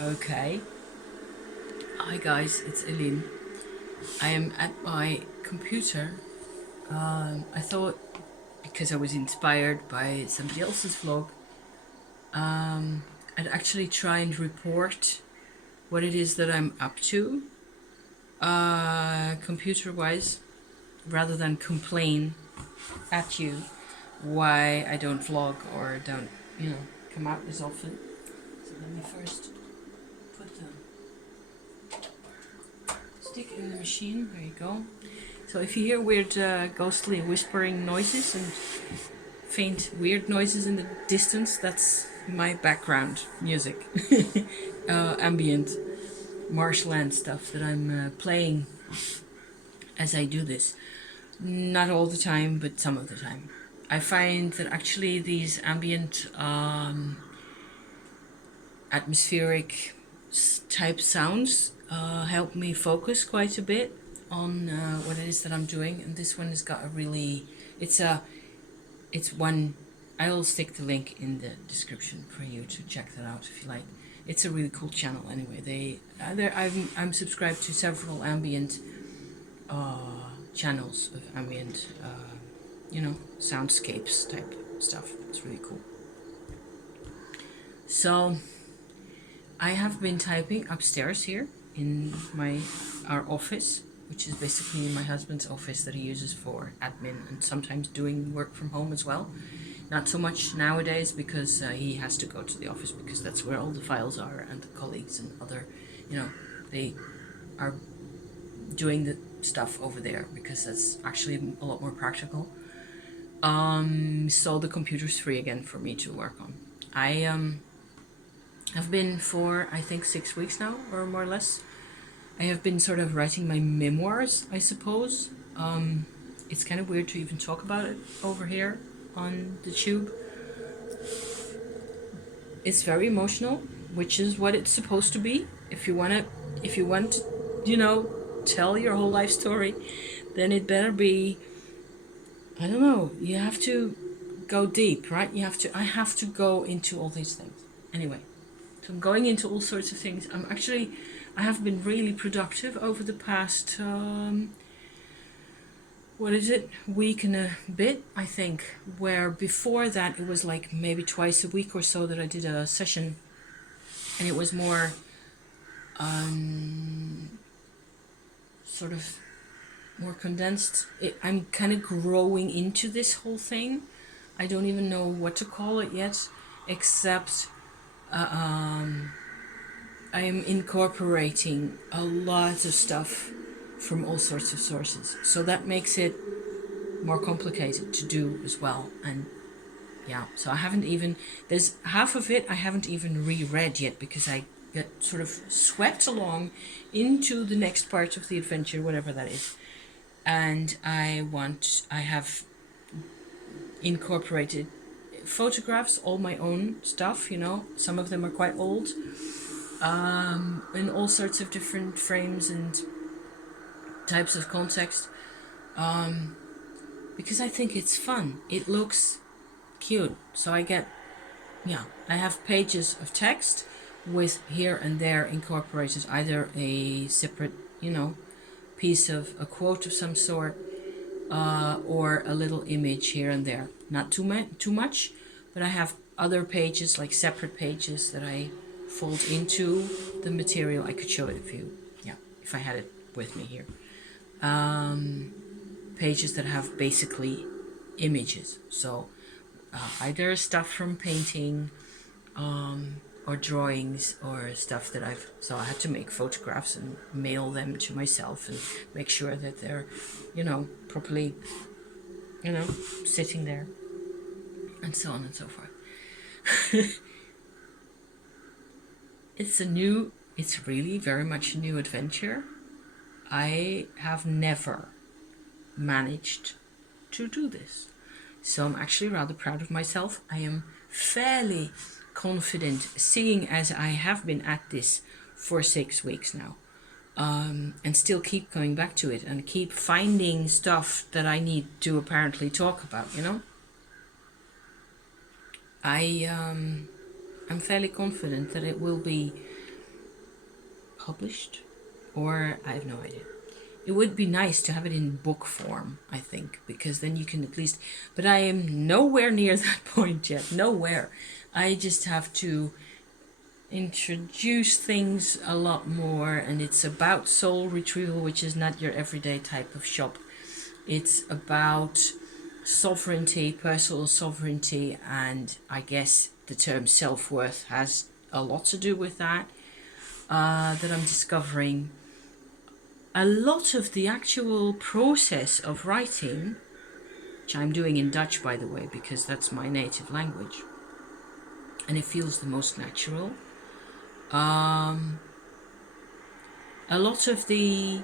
Okay. Hi guys, it's Eileen. I am at my computer. I thought, because I was inspired by somebody else's vlog, I'd actually try and report what it is that I'm up to, computer-wise, rather than complain at you why I don't vlog or don't, come out as often. So let me first put the stick in the machine. There you go. So if you hear weird ghostly whispering noises and faint weird noises in the distance, that's my background music. Ambient marshland stuff that I'm playing as I do this. Not all the time, but some of the time. I find that actually these ambient atmospheric type sounds help me focus quite a bit on what it is that I'm doing. And this one has got a really, it's one, I'll stick the link in the description for you to check that out if you like. It's a really cool channel anyway. I'm subscribed to several ambient channels of ambient, soundscapes type stuff. It's really cool. So I have been typing upstairs here in our office, which is basically my husband's office that he uses for admin and sometimes doing work from home as well. Not so much nowadays because he has to go to the office because that's where all the files are, and the colleagues and other, they are doing the stuff over there because that's actually a lot more practical. So the computer's free again for me to work on. I have been for, I think, 6 weeks now, or more or less. I have been sort of writing my memoirs, I suppose. It's kind of weird to even talk about it over here on the tube. It's very emotional, which is what it's supposed to be. If you want to, tell your whole life story, then it better be, I don't know, you have to go deep, right? I have to go into all these things. Anyway, so I'm going into all sorts of things. I have been really productive over the past, week and a bit, I think, where before that it was like maybe twice a week or so that I did a session, and it was more sort of more condensed. I'm kind of growing into this whole thing. I don't even know what to call it yet, except I am incorporating a lot of stuff from all sorts of sources. So that makes it more complicated to do as well. And yeah, so there's half of it I haven't even reread yet because I get sort of swept along into the next part of the adventure, whatever that is. And I have incorporated photographs, all my own stuff, some of them are quite old, in all sorts of different frames and types of context, because I think it's fun. It looks cute. So I have pages of text with here and there incorporated either a separate, piece of a quote of some sort, or a little image here and there. Not too much, but I have other pages, like separate pages that I fold into the material. I could show it if I had it with me here. Pages that have basically images. So either stuff from painting, or drawings, or stuff that so I had to make photographs and mail them to myself and make sure that they're, properly, sitting there, and so on and so forth. It's really very much a new adventure. I have never managed to do this. So I'm actually rather proud of myself. I am fairly confident, seeing as I have been at this for 6 weeks now, and still keep going back to it and keep finding stuff that I need to apparently talk about, I'm fairly confident that it will be published, or I have no idea. It would be nice to have it in book form, I think, because then you can at least, but I am nowhere near that point yet, nowhere. I just have to introduce things a lot more, and it's about soul retrieval, which is not your everyday type of shop. It's about sovereignty, personal sovereignty, and I guess the term self-worth has a lot to do with that. That I'm discovering a lot of the actual process of writing, which I'm doing in Dutch, by the way, because that's my native language, and it feels the most natural. A lot of the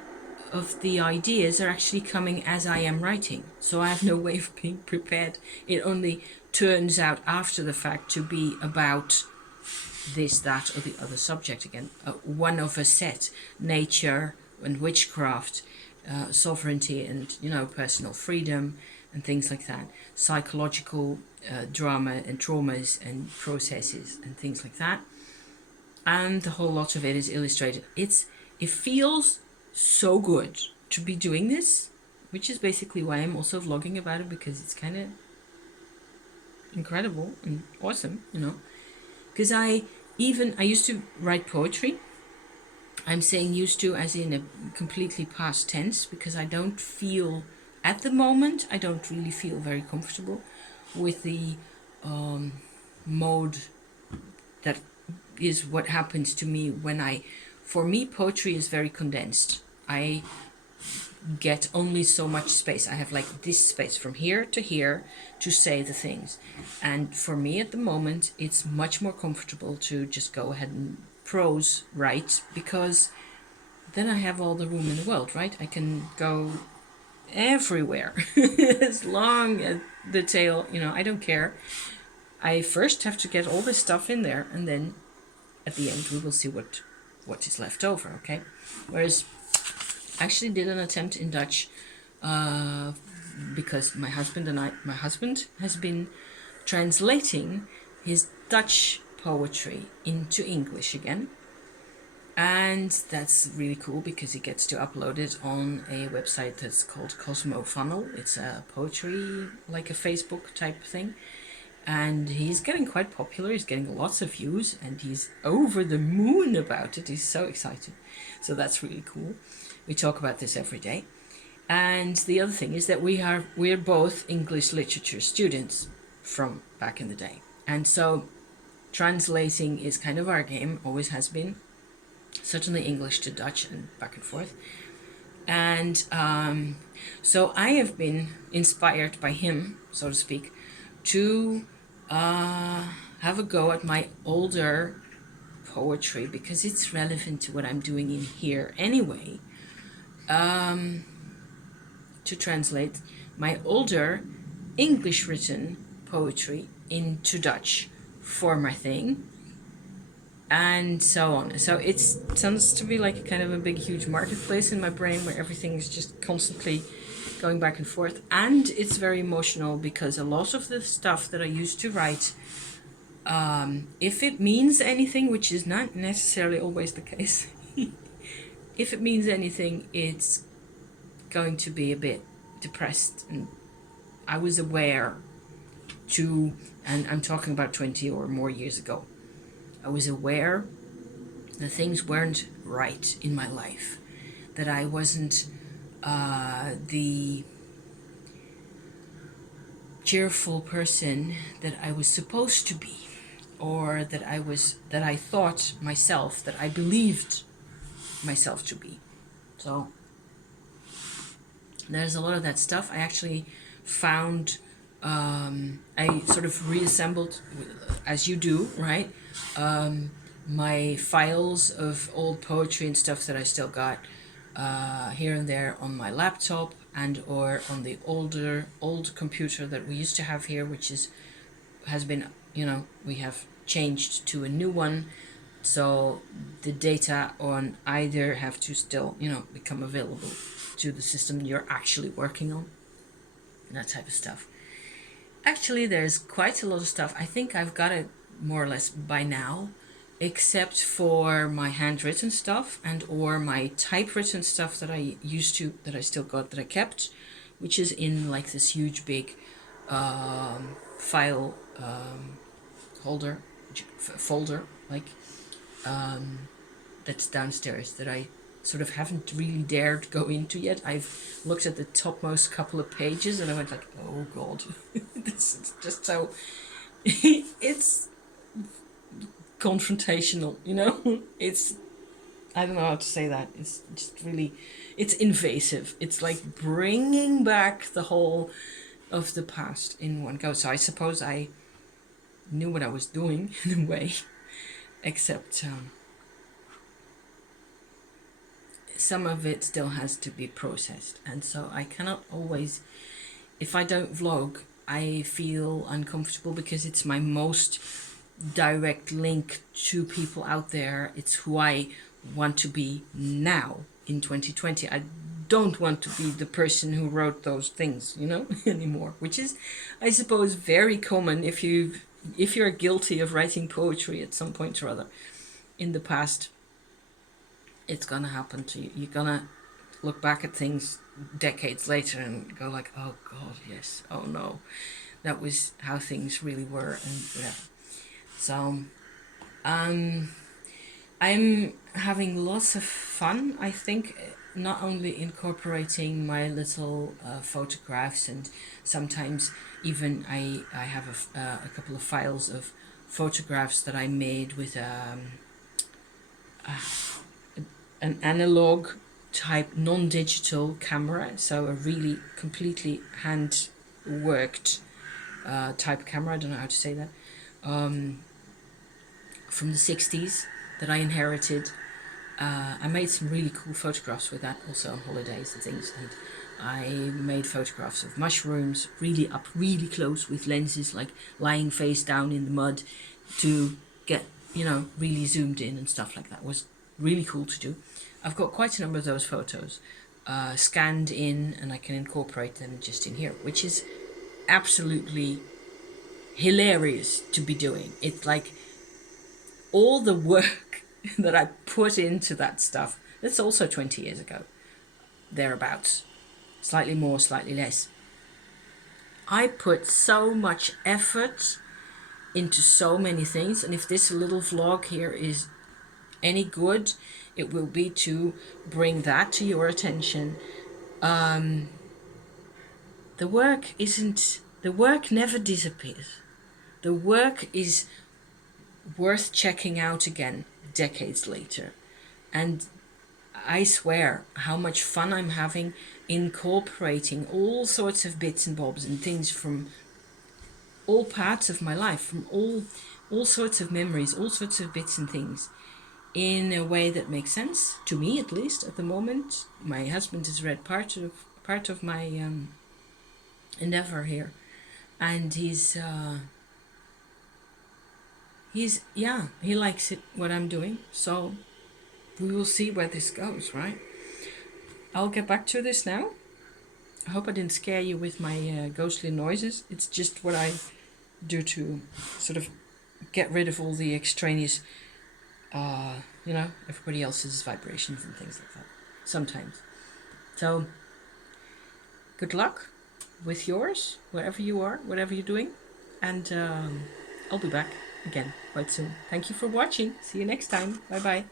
ideas are actually coming as I am writing, so I have no way of being prepared. It only turns out after the fact to be about this, that, or the other subject again. One of a set: nature and witchcraft, sovereignty and personal freedom and things like that, psychological drama and traumas and processes and things like that. And the whole lot of it is illustrated. It feels so good to be doing this, which is basically why I'm also vlogging about it, because it's kind of incredible and awesome, because I used to write poetry. I'm saying used to as in a completely past tense, because I don't feel, at the moment, I don't really feel very comfortable with the mode that is what happens to me when for me, poetry is very condensed. I get only so much space. I have like this space from here to say the things. And for me at the moment, it's much more comfortable to just go ahead and prose write, because then I have all the room in the world, right? I can go everywhere as long as the tail, I don't care. I first have to get all this stuff in there, and then at the end we will see what is left over, okay? Whereas I actually did an attempt in Dutch because my husband has been translating his Dutch poetry into English again. And that's really cool because he gets to upload it on a website that's called Cosmo Funnel. It's a poetry, like a Facebook type thing. And he's getting quite popular. He's getting lots of views, and he's over the moon about it. He's so excited. So that's really cool. We talk about this every day. And the other thing is that we're both English literature students from back in the day. And so translating is kind of our game, always has been. Certainly English to Dutch and back and forth. And so I have been inspired by him, so to speak, to have a go at my older poetry, because it's relevant to what I'm doing in here anyway. To translate my older English written poetry into Dutch for my thing, and so on. So it sounds to be like a kind of a big huge marketplace in my brain where everything is just constantly going back and forth. And it's very emotional, because a lot of the stuff that I used to write, if it means anything, which is not necessarily always the case, if it means anything, it's going to be a bit depressed. And I was aware and I'm talking about 20 or more years ago, I was aware that things weren't right in my life, that I wasn't the cheerful person that I was supposed to be, or that I thought myself, that I believed myself to be. So there's a lot of that stuff. I actually found, I sort of reassembled, as you do, right? My files of old poetry and stuff that I still got here and there on my laptop, and or on the old computer that we used to have here, which has been, we have changed to a new one. So the data on either have to still, become available to the system you're actually working on, and that type of stuff. Actually, there's quite a lot of stuff. I think I've got it more or less by now. except for my handwritten stuff and or my typewritten stuff that I used to, that I still got, that I kept, which is in like this huge big file holder, folder, like that's downstairs, that I sort of haven't really dared go into yet. I've looked at the topmost couple of pages and I went like, oh god, this is just so it's confrontational, you know. It's, I don't know how to say that. It's just really, it's invasive. It's like bringing back the whole of the past in one go. So I suppose I knew what I was doing in a way, except some of it still has to be processed. And so I cannot always, if I don't vlog, I feel uncomfortable because it's my most direct link to people out there. It's who I want to be now in 2020. I don't want to be the person who wrote those things, you know, anymore, which is, I suppose, very common if you're guilty of writing poetry at some point or other in the past. It's gonna happen to you. You're gonna look back at things decades later and go like, oh god, yes, oh no, that was how things really were, and whatever. So I'm having lots of fun, I think, not only incorporating my little photographs, and sometimes even I have a couple of files of photographs that I made with an analog type non-digital camera, so a really completely hand worked type camera, I don't know how to say that, from the 60s that I inherited. I made some really cool photographs with that also on holidays and things, and I made photographs of mushrooms really up really close with lenses, like lying face down in the mud to get, you know, really zoomed in and stuff like that. It was really cool to do. I've got quite a number of those photos scanned in, and I can incorporate them just in here, which is absolutely hilarious to be doing. It's like all the work that I put into that stuff. That's also 20 years ago, thereabouts, slightly more, slightly less. I put so much effort into so many things, and if this little vlog here is any good, it will be to bring that to your attention. The work never disappears. The work is worth checking out again decades later. And I swear how much fun I'm having incorporating all sorts of bits and bobs and things from all parts of my life, from all sorts of memories, all sorts of bits and things, in a way that makes sense to me, at least at the moment. My husband has read part of my endeavor here, and he likes it, what I'm doing. So we will see where this goes, right? I'll get back to this now. I hope I didn't scare you with my ghostly noises. It's just what I do to sort of get rid of all the extraneous, you know, everybody else's vibrations and things like that sometimes. So good luck with yours, wherever you are, whatever you're doing, and I'll be back again quite soon. Thank you for watching. See you next time. Bye bye.